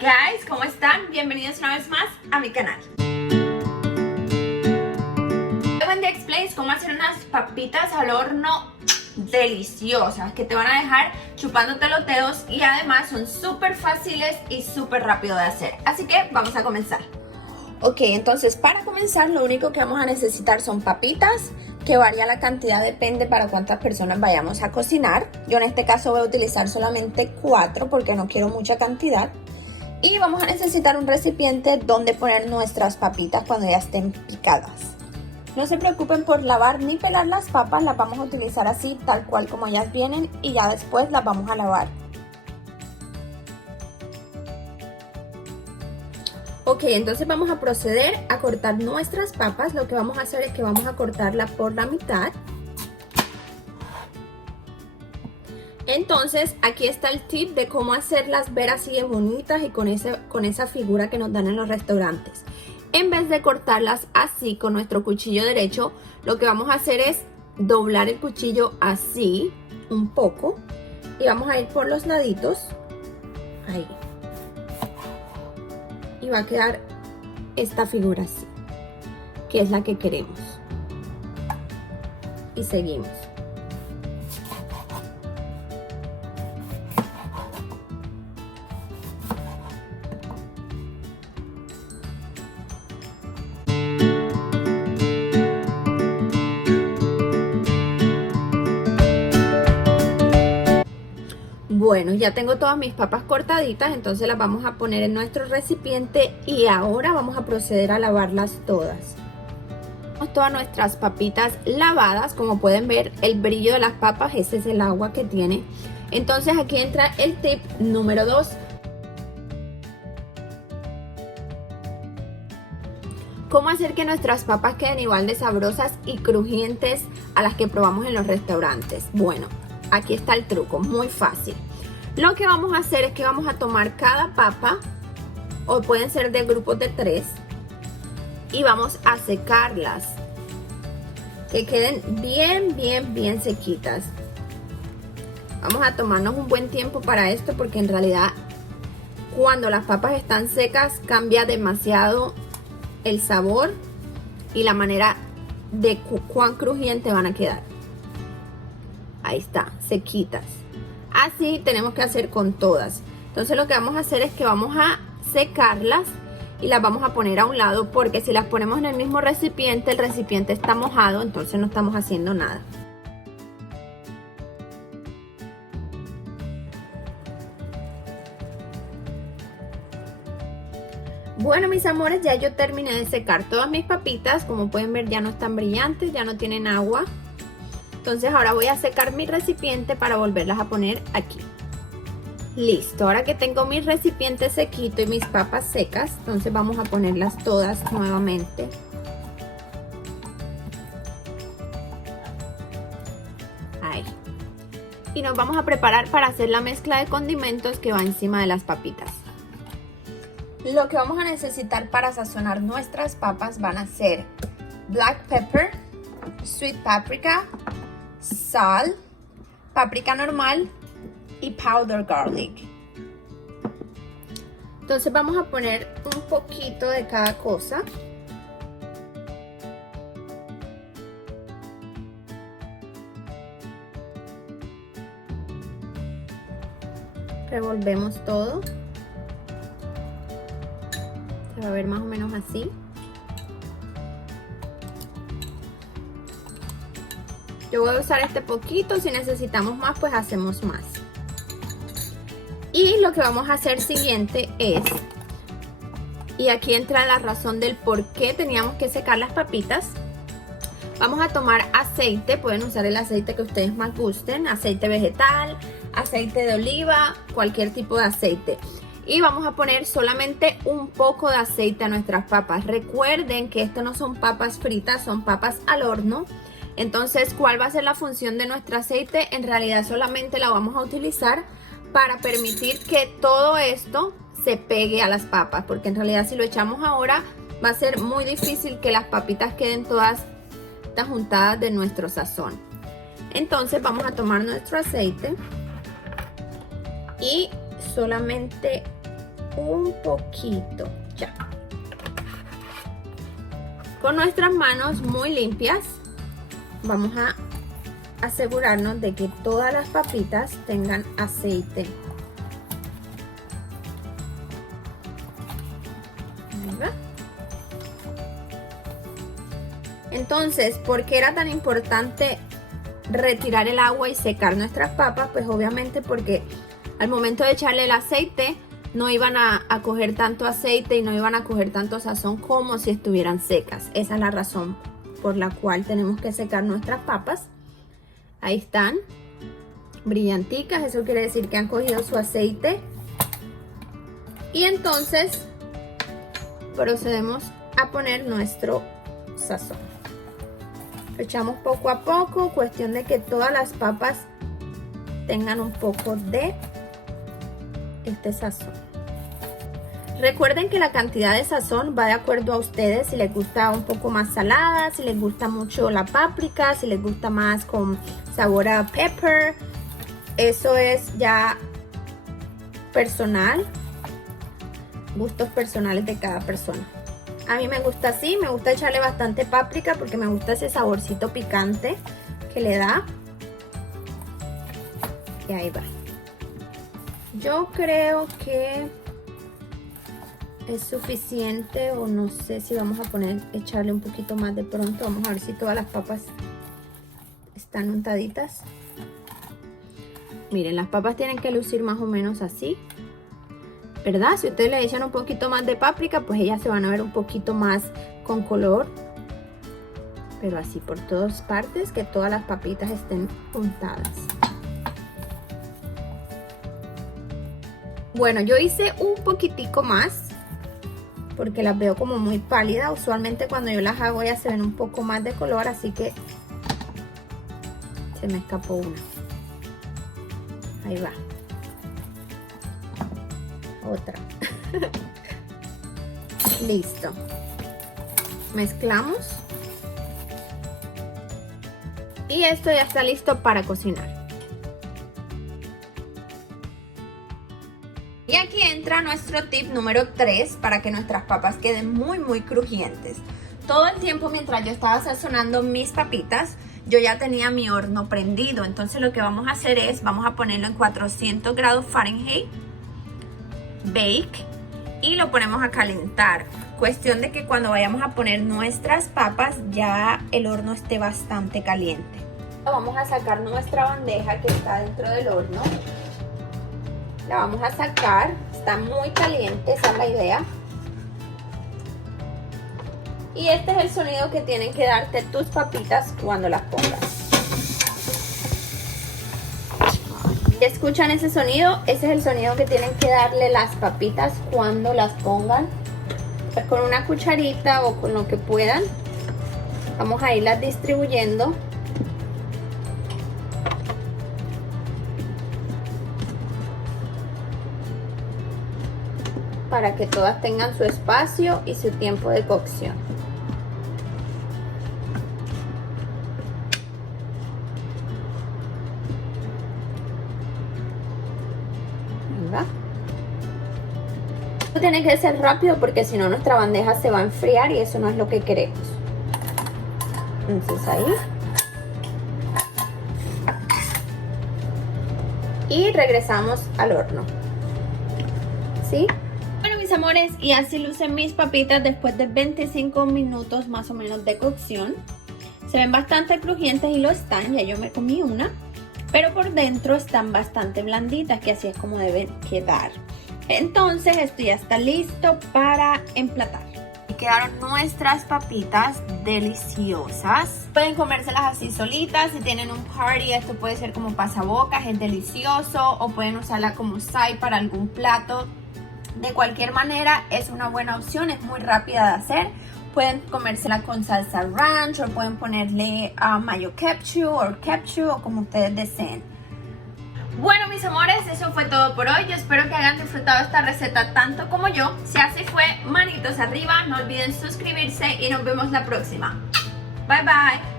Guys, ¿cómo están? Bienvenidos una vez más a mi canal. Hoy Wendy explains cómo hacer unas papitas al horno deliciosas que te van a dejar chupándote los dedos y además son súper fáciles y súper rápido de hacer. Así que vamos a comenzar. Ok, entonces para comenzar lo único que vamos a necesitar son papitas, que varía la cantidad, depende para cuántas personas vayamos a cocinar. Yo en este caso voy a utilizar solamente 4 porque no quiero mucha cantidad. Y vamos a necesitar un recipiente donde poner nuestras papitas cuando ya estén picadas. No se preocupen por lavar ni pelar las papas, las vamos a utilizar así, tal cual como ellas vienen y ya después las vamos a lavar. Ok, entonces vamos a proceder a cortar nuestras papas. Lo que vamos a hacer es que vamos a cortarla por la mitad. Entonces aquí está el tip de cómo hacerlas ver así de bonitas y con esa figura que nos dan en los restaurantes. En vez de cortarlas así con nuestro cuchillo derecho, lo que vamos a hacer es doblar el cuchillo así un poco y vamos a ir por los laditos, ahí. Y va a quedar esta figura así, que es la que queremos. Y seguimos. Bueno, ya tengo todas mis papas cortaditas, entonces las vamos a poner en nuestro recipiente y ahora vamos a proceder a lavarlas todas. Todas nuestras papitas lavadas, como pueden ver el brillo de las papas, ese es el agua que tiene. Entonces aquí entra el tip número 2. ¿Cómo hacer que nuestras papas queden igual de sabrosas y crujientes a las que probamos en los restaurantes? Bueno, aquí está el truco, muy fácil. Lo que vamos a hacer es que vamos a tomar cada papa, o pueden ser de grupos de 3, y vamos a secarlas, que queden bien sequitas. Vamos a tomarnos un buen tiempo para esto porque en realidad cuando las papas están secas cambia demasiado el sabor y la manera de cuán crujiente van a quedar. Ahí está, sequitas. Así tenemos que hacer con todas. Entonces lo que vamos a hacer es que vamos a secarlas y las vamos a poner a un lado, porque si las ponemos en el mismo recipiente, el recipiente está mojado, entonces no estamos haciendo nada. Bueno, mis amores, ya yo terminé de secar todas mis papitas. Como pueden ver, ya no están brillantes, ya no tienen agua. Entonces ahora voy a secar mi recipiente para volverlas a poner aquí. Listo, ahora que tengo mi recipiente sequito y mis papas secas, entonces vamos a ponerlas todas nuevamente. Ahí. Y nos vamos a preparar para hacer la mezcla de condimentos que va encima de las papitas. Lo que vamos a necesitar para sazonar nuestras papas van a ser black pepper, sweet paprika, sal, paprika normal y powder garlic. Entonces vamos a poner un poquito de cada cosa. Revolvemos todo. Se va a ver más o menos así. Yo voy a usar este poquito, si necesitamos más pues hacemos más. Y lo que vamos a hacer siguiente es, y aquí entra la razón del por qué teníamos que secar las papitas. Vamos a tomar aceite, pueden usar el aceite que ustedes más gusten, aceite vegetal, aceite de oliva, cualquier tipo de aceite. Y vamos a poner solamente un poco de aceite a nuestras papas. Recuerden que esto no son papas fritas, son papas al horno. Entonces, ¿cuál va a ser la función de nuestro aceite? En realidad solamente la vamos a utilizar para permitir que todo esto se pegue a las papas, porque en realidad si lo echamos ahora va a ser muy difícil que las papitas queden todas juntadas de nuestro sazón. Entonces vamos a tomar nuestro aceite y solamente un poquito, ya. Con nuestras manos muy limpias vamos a asegurarnos de que todas las papitas tengan aceite. Ahí va. Entonces, ¿por qué era tan importante retirar el agua y secar nuestras papas? Pues obviamente porque al momento de echarle el aceite no iban a coger tanto aceite y no iban a coger tanto sazón como si estuvieran secas. Esa es la razón por la cual tenemos que secar nuestras papas. Ahí están, brillanticas, eso quiere decir que han cogido su aceite. Y entonces procedemos a poner nuestro sazón. Lo echamos poco a poco, cuestión de que todas las papas tengan un poco de este sazón. Recuerden que la cantidad de sazón va de acuerdo a ustedes, si les gusta un poco más salada, si les gusta mucho la páprica, si les gusta más con sabor a pepper. Eso es ya personal, gustos personales de cada persona. A mí me gusta así, me gusta echarle bastante páprica porque me gusta ese saborcito picante que le da. Y ahí va. Yo creo que es suficiente, o no sé si vamos a echarle un poquito más de pronto. Vamos a ver si todas las papas están untaditas. Miren, las papas tienen que lucir más o menos así, ¿verdad? Si ustedes le echan un poquito más de páprica, pues ellas se van a ver un poquito más con color. Pero así por todas partes, que todas las papitas estén untadas. Bueno, yo hice un poquitico más porque las veo como muy pálidas. Usualmente cuando yo las hago ellas se ven un poco más de color, así que se me escapó una. Ahí va. Otra. Listo. Mezclamos. Y esto ya está listo para cocinar. Y aquí entra nuestro tip número 3 para que nuestras papas queden muy crujientes. Todo el tiempo mientras yo estaba sazonando mis papitas, yo ya tenía mi horno prendido. Entonces lo que vamos a hacer es, vamos a ponerlo en 400 grados Fahrenheit, bake, y lo ponemos a calentar. Cuestión de que cuando vayamos a poner nuestras papas ya el horno esté bastante caliente. Vamos a sacar nuestra bandeja que está dentro del horno. La vamos a sacar, está muy caliente, esa es la idea. Y este es el sonido que tienen que darte tus papitas cuando las pongas. ¿Escuchan ese sonido? Ese es el sonido que tienen que darle las papitas cuando las pongan. Pues con una cucharita o con lo que puedan, vamos a irlas distribuyendo. Para que todas tengan su espacio y su tiempo de cocción. ¿verdad? Esto tiene que ser rápido porque si no nuestra bandeja se va a enfriar y eso no es lo que queremos. Entonces ahí. Y regresamos al horno. ¿Sí? Bueno, mis amores, y así lucen mis papitas después de 25 minutos más o menos de cocción. Se ven bastante crujientes y lo están, ya yo me comí una. Pero por dentro están bastante blanditas, que así es como deben quedar. Entonces esto ya está listo para emplatar. Y quedaron nuestras papitas deliciosas. Pueden comérselas así solitas. Si tienen un party, esto puede ser como pasabocas, es delicioso. O pueden usarla como side para algún plato. De cualquier manera es una buena opción, es muy rápida de hacer. Pueden comérsela con salsa ranch o pueden ponerle mayo ketchup o como ustedes deseen. Bueno, mis amores, eso fue todo por hoy. Yo espero que hayan disfrutado esta receta tanto como yo. Si así fue, manitos arriba, no olviden suscribirse y nos vemos la próxima. Bye bye.